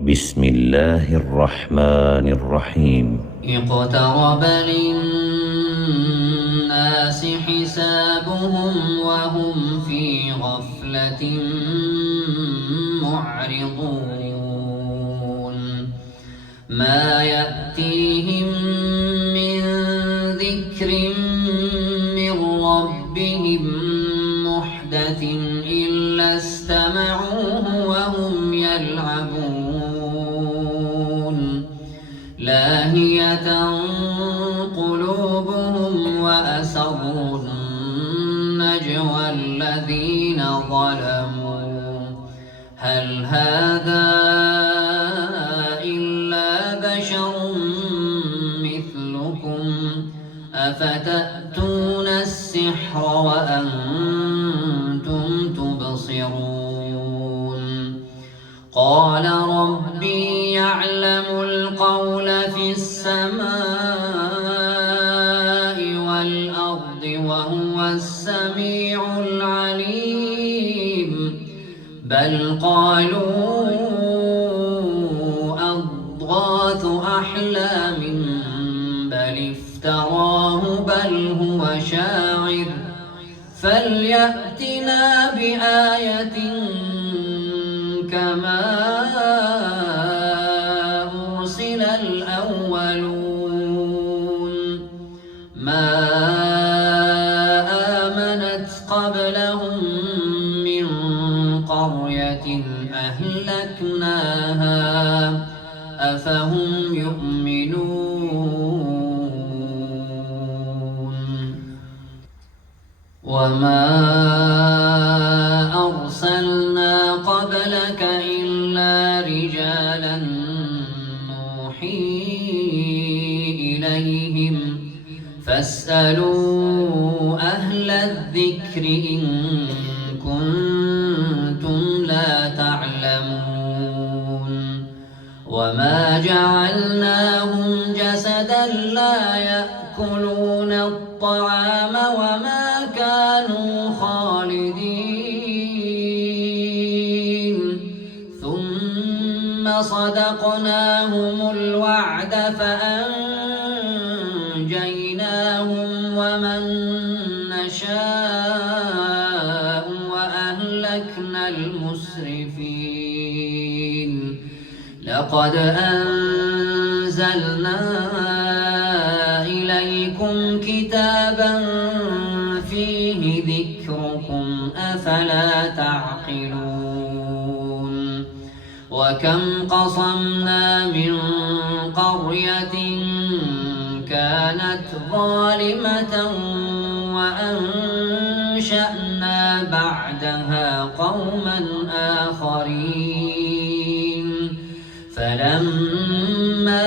بسم الله الرحمن الرحيم. اقترب للناس حسابهم وهم في غفلة معرضون ما يأتيهم من ذكر من ربهم محدث إلا استمعوه وهم يلعبون لاهية قلوبهم وأسروا النجوى الذين ظلموا هل هذا إلا بشر مثلكم أفتأتون السحر وأنتم تبصرون قال ربي يعلم القول في السماء والأرض وهو السميع العليم بل قالوا أضغاث أحلام بل افتراه بل هو شاعر فليأتنا بآية كما أرسل الأولون ما آمنت قبلهم من قرية أهلكناها أفهم يؤمنون وما أرسلنا قبلك إلا رجالا نوحي إليهم فاسألوا أهل الذكر إن كنتم لا تعلمون وما جعلناهم جسدا لا يأكلون الطعام وما كانوا خالدين ثم صدقناهم الوعد فأنجيناهم ومن نشاء وأهلكنا المسرفين لقد أنزلنا إليكم كتابا فيه ذكركم أفلا تعقلون وكم قصمنا من قرية كانت ظالمة وأنشأنا بعدها قوما آخرين فلما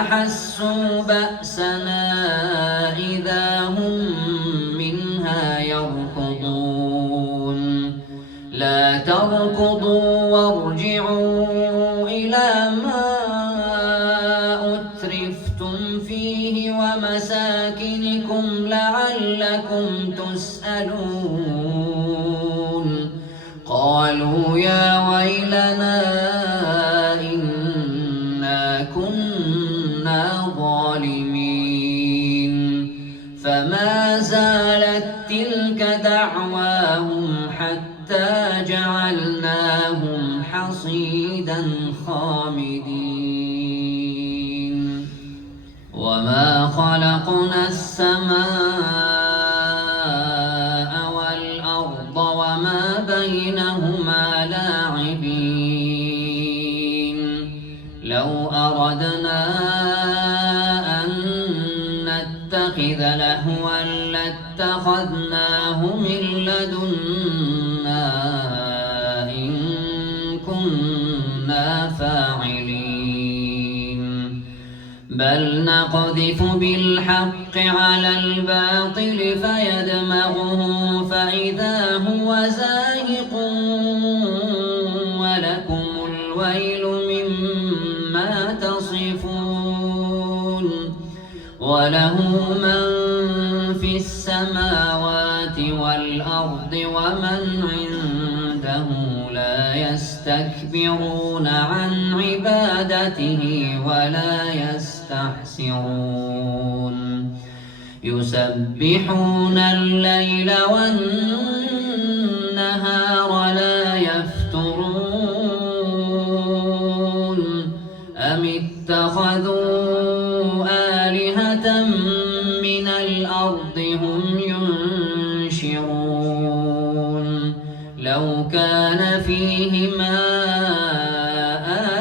أحسوا بأسنا إذا هم منها يركضون لا تركضوا وارجعوا إلى ما أترفتم فيه ومساكنكم لعلكم تسألون قالوا يا ويلنا إنا كنا ظالمين فما زالت تلك دعواهم حتى جعلناهم حصيدا خامدين وما خلقنا السماء والأرض وما بينهما لاعبين لو أردنا أن نتخذ لهوا لاتخذناه من لدنا إن كنا فاعلين بل نقذف بالحق على الباطل فيدمغه فإذا هو زاهق ولكم الويل مما تصفون وله من في السماوات والأرض ومن عنده لا يستطيع يستكبرون عن عبادته ولا يستحسرون يسبحون الليل والنهار لا يفترون أم اتخذوا آلهة من الأرض هم ينشرون لو كان فيهما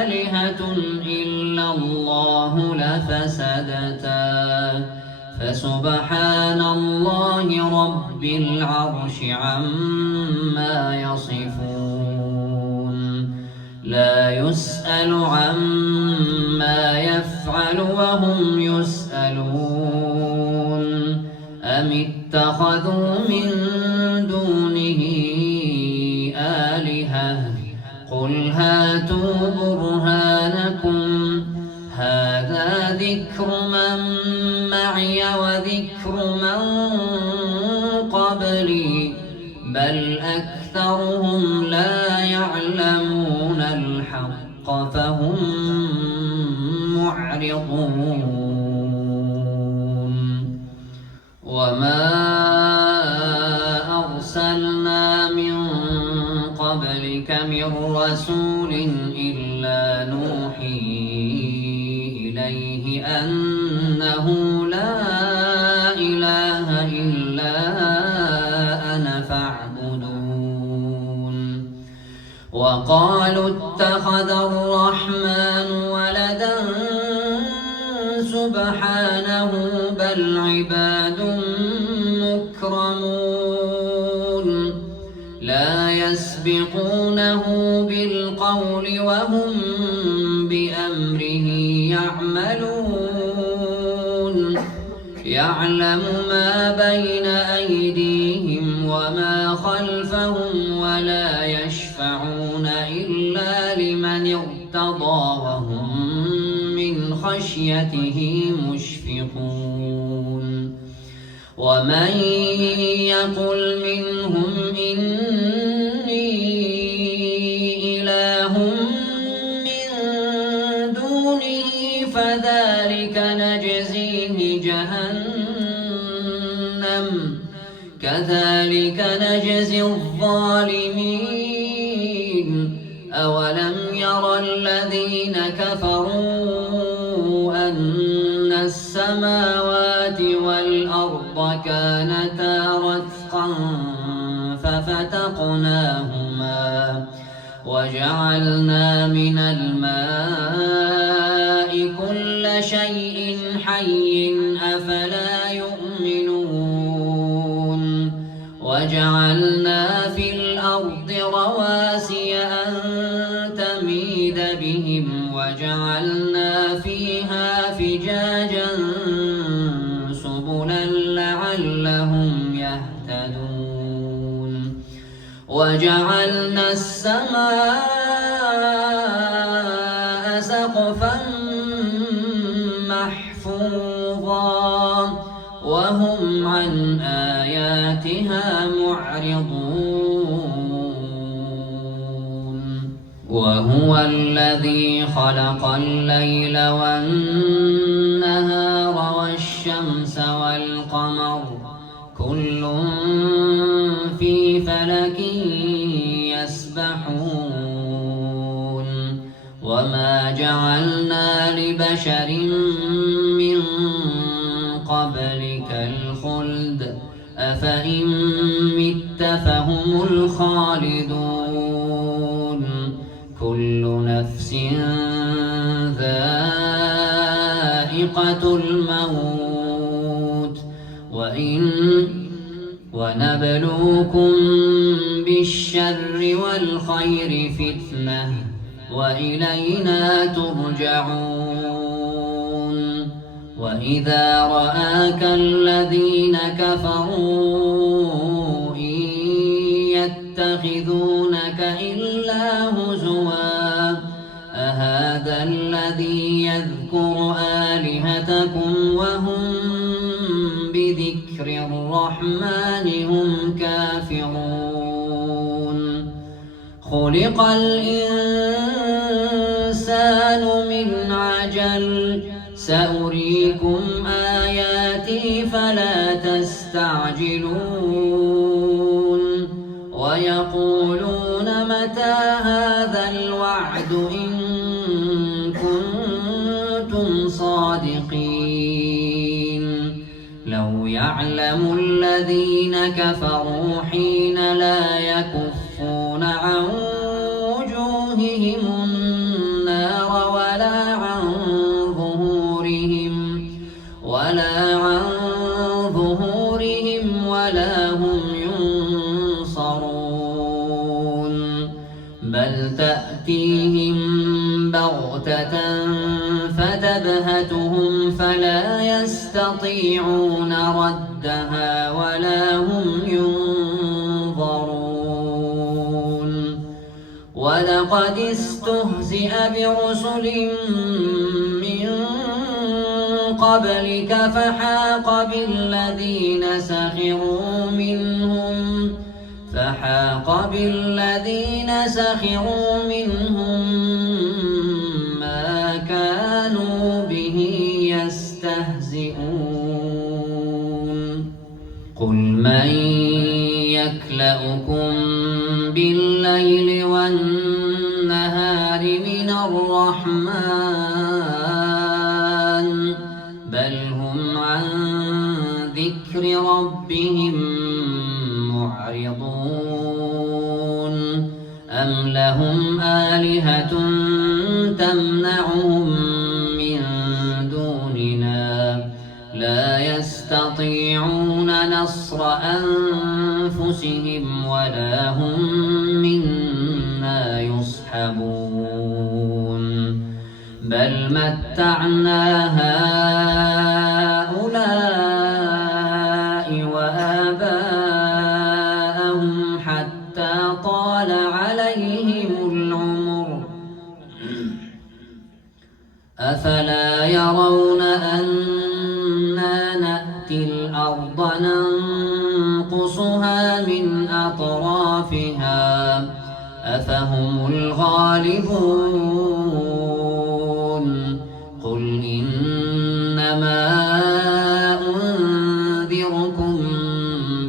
آلهة إلا الله لفسدتا فسبحان الله رب العرش عما يصفون لا يسأل عما يفعل وهم يسألون أم اتخذوا من دونه آلهة قل هاتوا برهانكم هذا ذكر من معي وذكر من قبلي بل أكثرهم لا يعلمون الحق فهم معرضون وما أرسلنا من قبلك من رسول إلا نوحي إليه أنه لا إله إلا أنا فاعبدون وقالوا اتخذ الرحمن ولدا سبحانه بل عباد مكرمون لا يسبقونه بالقول وهم بأمره يعملون يعلم ما بين أيديهم وما خلفهم ولا يشفعون إلا لمن ارتضى وهم من خشيته مشفقون ومن يقل منهم إني إله من دونه فذلك نجزيه جهنم كذلك نجزي الظالمين أولم ير الذين كفروا أن السماوات والأرض كانتا رتقا ففتقناهما وجعلنا من الماء كل شيء حي أفلا يؤمنون وجعلنا في الأرض رواسي أن تميد بهم وجعلنا فيها فجاجا سبلا لعلهم يهتدون وجعلنا السماء سقفا محفوظا وهم عن آياتها معرضون وهو الذي خلق الليل والنهار والشمس والقمر كل في فلك يسبحون وما جعلنا لبشر من قبلك الخلد أفإن مت فهم الخالدون كل نفس ذائقة الموت ونبلوكم بالشر والخير فتنة وإلينا ترجعون وإذا رآك الذين كفروا إن يتخذونك إلا هزوا أهذا الذي يذكر آلهتكم وهم بذكر الرحمن هم كافرون خلق الإنسان من عجل سأريكم آياتي فلا تستعجلون ويقولون متى هذا الوعد إن كنتم صادقين لو يعلم الذين كفروا حين لا يكفون عن وجوههم النار ولا هم ينصرون بل تأتيهم بغتة فتبهتهم فلا يستطيعون ردها ولا هم ينظرون ولقد استهزئ برسل من قبلك فحاق بالذين سخروا منهم ما كانوا به يستهزئون قل من يكلؤكم بالليل والنهار من الرحمن بل هم عن ذكر ربهم معرضون أم لهم آلهة تمنعهم من دوننا لا يستطيعون نصر أنفسهم ولا هم منا يصحبون بل متعنا هؤلاء وآباءهم حتى طال عليهم العمر أفلا يرون أنا نأتي الأرض ننقصها من أطرافها أفهم الغالبون قل إنما أنذركم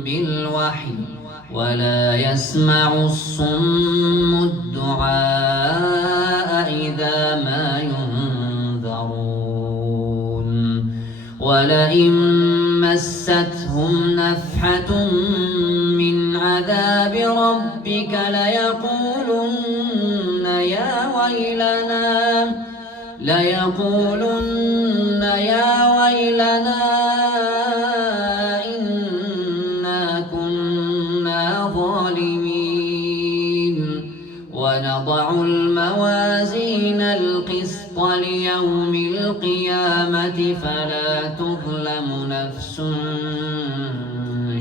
بالوحي ولا يسمع الصم الدعاء إذا ما ينذرون ولئن مستهم نفحة من عذاب ربك ليقولن يا ويلنا إنا كنا ظالمين ونضع الموازين القسط ليوم القيامة فلا تظلم نفس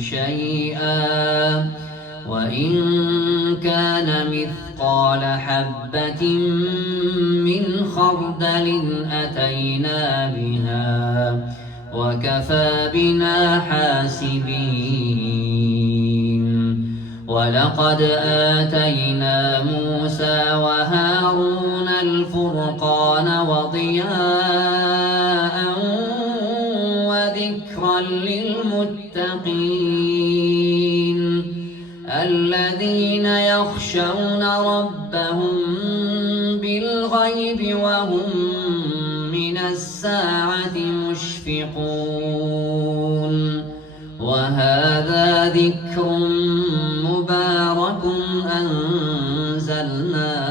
شيئا وإن كان مثقال حبة من خردل أتينا بها وكفى بنا حاسبين ولقد آتينا موسى وهارون الفرقان وضياء وذكرا للمتقين الذين يخشون ربهم بالغيب وهم من الساعة مشفقون وهذا ذكر مبارك أنزلناه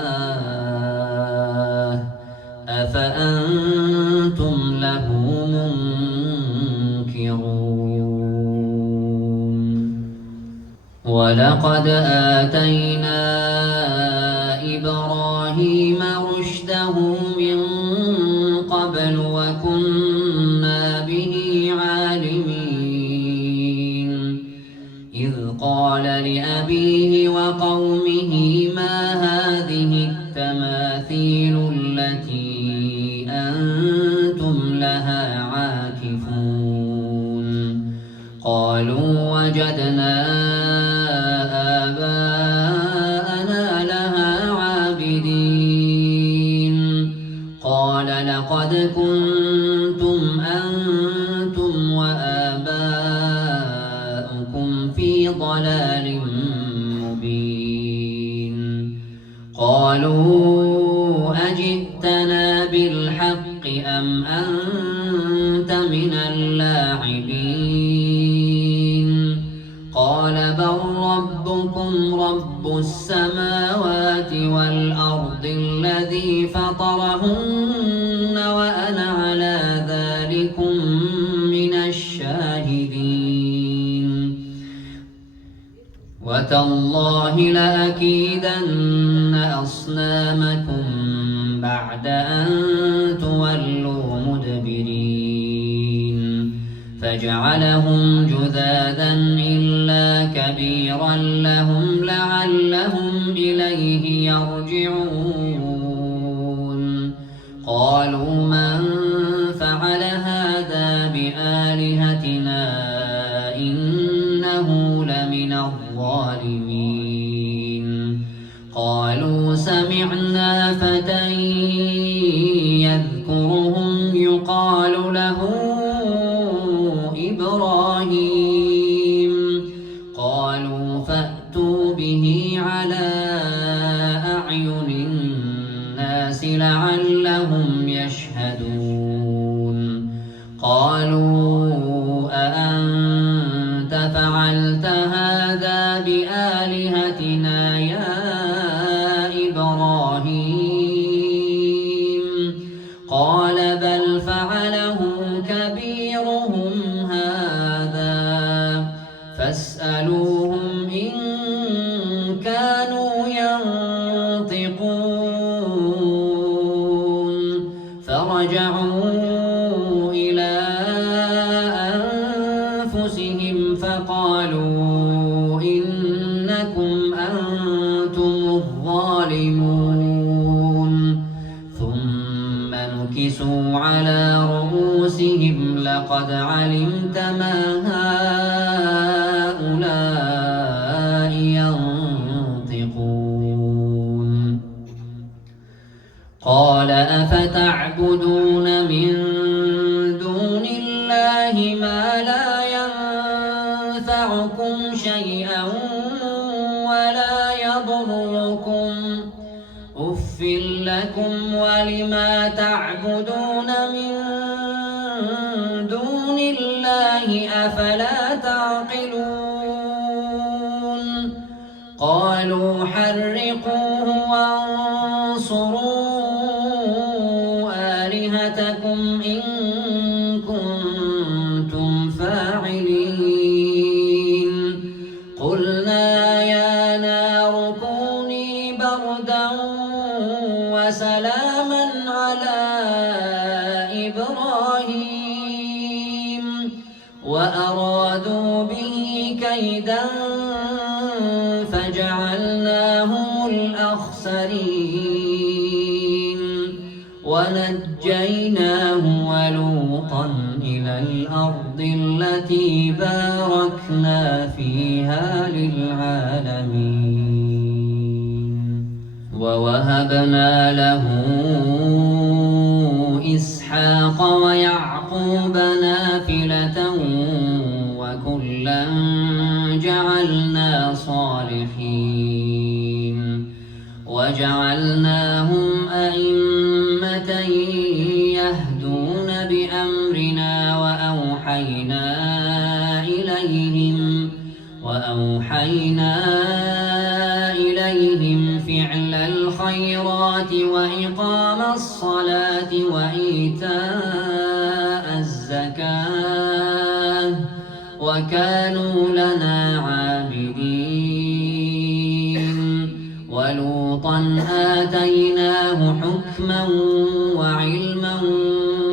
أفأنتم له منكرون ولقد آتينا إبراهيم رشده من قبل وكنا به عالمين إذ قال لأبيه وقومه ما هذه التماثيل التي أنتم لها عاكفون قالوا وجدنا آباءنا لها قال لقد كنتم أنتم وآباؤكم في ضلال مبين قالوا أجئتنا بالحق أم أنت من اللاعبين قال بل ربكم رب السماوات والأرض الذي فطرهن وأنا على ذلكم من الشاهدين وتالله لأكيدن أصنامكم بعد أن تولوا مدبرين فجعلهم جذاذا إلا كبيرا لهم لعلهم إليه يرجعون قالوا من فعل هذا بآلهتنا إنه لمن الظالمين قالوا سمعنا فتى يذكرهم يقال له إبراهيم قالوا فأتوا به على أعين الناس لعلهم يشهدون قالوا أأنت فعلت هذا بآلهتنا يا إبراهيم قال بل فعله كبيرهم هذا فاسألوهم إن كانوا ينطقون فرجعوا إلى أنفسهم فقالوا إنكم أنتم الظالمون ثم نكسوا على رؤوسهم لقد علمت ما هؤلاء ينطقون قال أفتعبدون من دون الله ما لا ينفعكم شيئا ولا يضركم أف لكم ولما تعبدون من دون الله أفلا تعقلون قالوا حرقوه وانصروا آلهتكم إن كنتم فاعلين قلنا يا نار كوني بردا وسلاما على إبراهيم وأرادوا به كيدا فجعلناهم الأخسرين ونجيناه ولوطا إلى الأرض التي باركنا فيها للعالمين ووهبنا له إسحاق ويعقوب نافلة وكلا جعلنا صالحين وجعلناهم أئمة يهدون بأمرنا وأوحينا إليهم فعل الخيرات وإقام الصلاة وإيتاء الزكاة وكانوا لنا عابدين ولوطا آتيناه حكما وعلما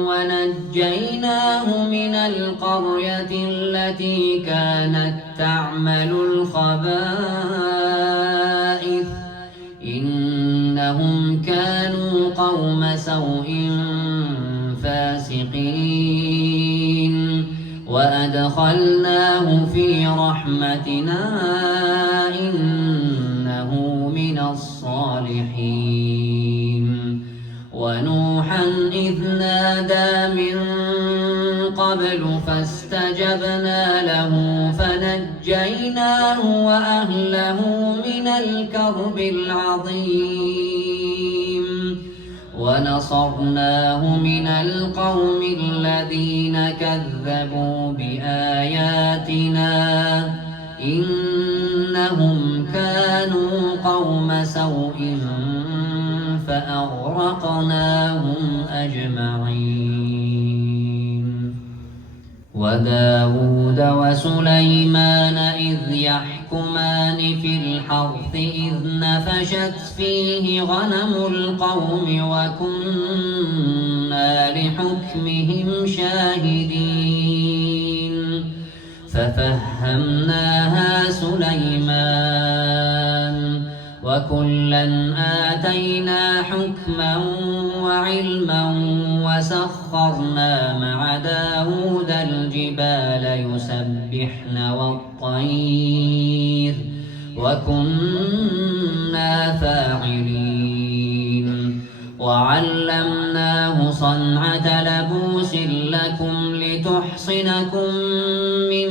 ونجيناه من القرية التي كانت تعمل الخبائث إنهم كانوا قوم سوء فاسقين وأدخلناه في رحمتنا إنه من الصالحين ونوحا إذ نادى من قبل فاستجبنا له فنجيناه وأهله من الكرب العظيم ونصرناه من القوم الذين كذبوا بآياتنا إنهم كانوا قوم سوء فأغرقناهم أجمعين وداود وسليمان إذ يحكمان في الحرث إذ نفشت فيه غنم القوم وكنا لحكمهم شاهدين ففهمناها سليمان وكلا آتينا حكما وعلما وسخرنا مع داود الجبال يسبحن والطير وكنا فاعلين وعلمناه صنعة لبوس لكم لتحصنكم من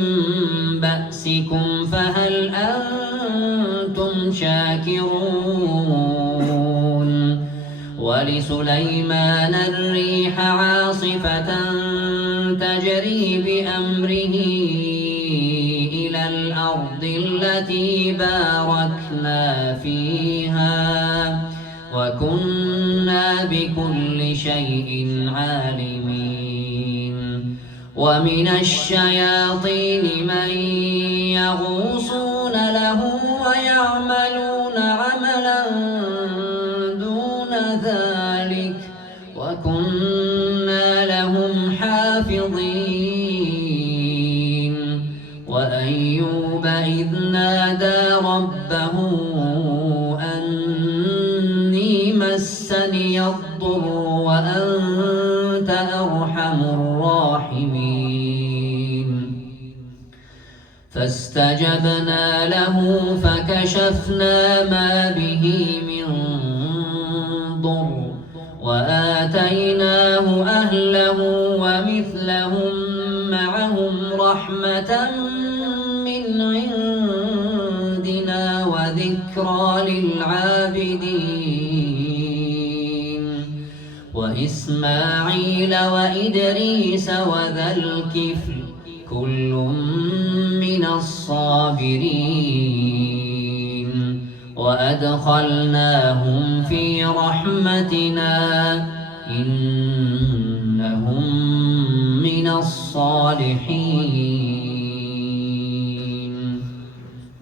بأسكم فهل أنتم شاكرون ولسليمان الريح عاصفة تجري بأمره إلى الأرض التي باركنا فيها وكنا بكل شيء عالمين ومن الشياطين من يغوصون له ويعملون عملا دون ذلك وكنا لهم حافظين وأيوب إذ نادى ربه أني مسني الضر وأنت أرحم الراحمين فاستجبنا له فكشفنا ما به من ضر وآتيناه أهله ومثلهم معهم رحمة من عندنا وذكرى للعابدين وإسماعيل وإدريس وذا الكفل كل من الصابرين وأدخلناهم في رحمتنا إنهم من الصالحين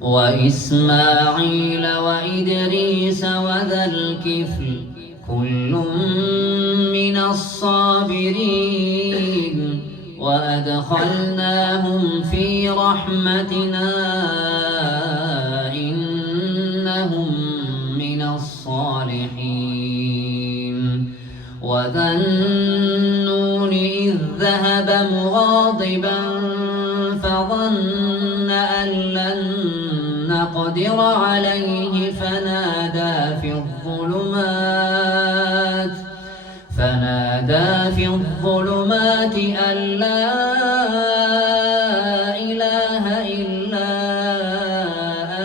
وإسماعيل وإدريس وذا الكفل كل من الصابرين وأدخلناهم في رحمتنا إنهم من الصالحين وذا النون إذ ذهب مغاضبا فظن أن لن نقدر عليه فنادى في الظلمات أن لا إله إلا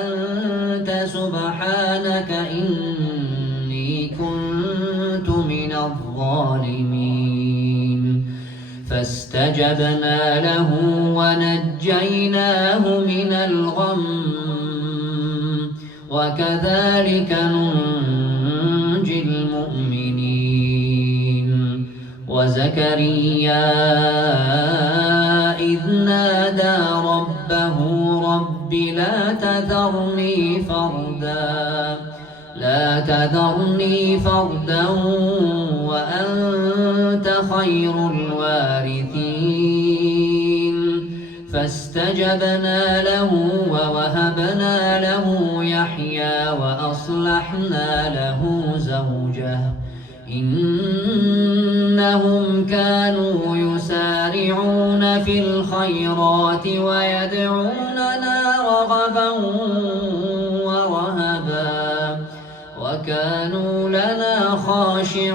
أنت سبحانك إني كنت من الظالمين فاستجبنا له ونجيناه من الغم وكذلك ننجي المؤمنين وزكريا إذ نادى ربه رب لا تذرني فردا وأنت خير الوارثين فاستجبنا له ووهبنا له يحيى وأصلحنا له زوجه إنهم كانوا يسارعون في الخيرات ويدعوننا رغبا ورهبا وكانوا لنا خاشعين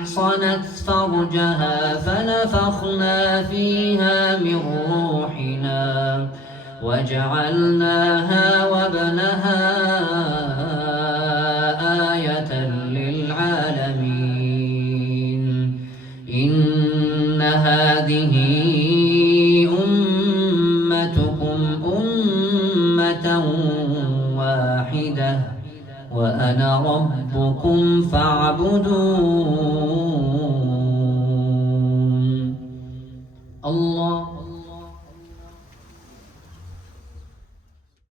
أحصنت فرجها فنفخنا فيها من روحنا وجعلناها وابنها آية للعالمين إن هذه أمتكم أمة واحدة وأنا ربكم فاعبدون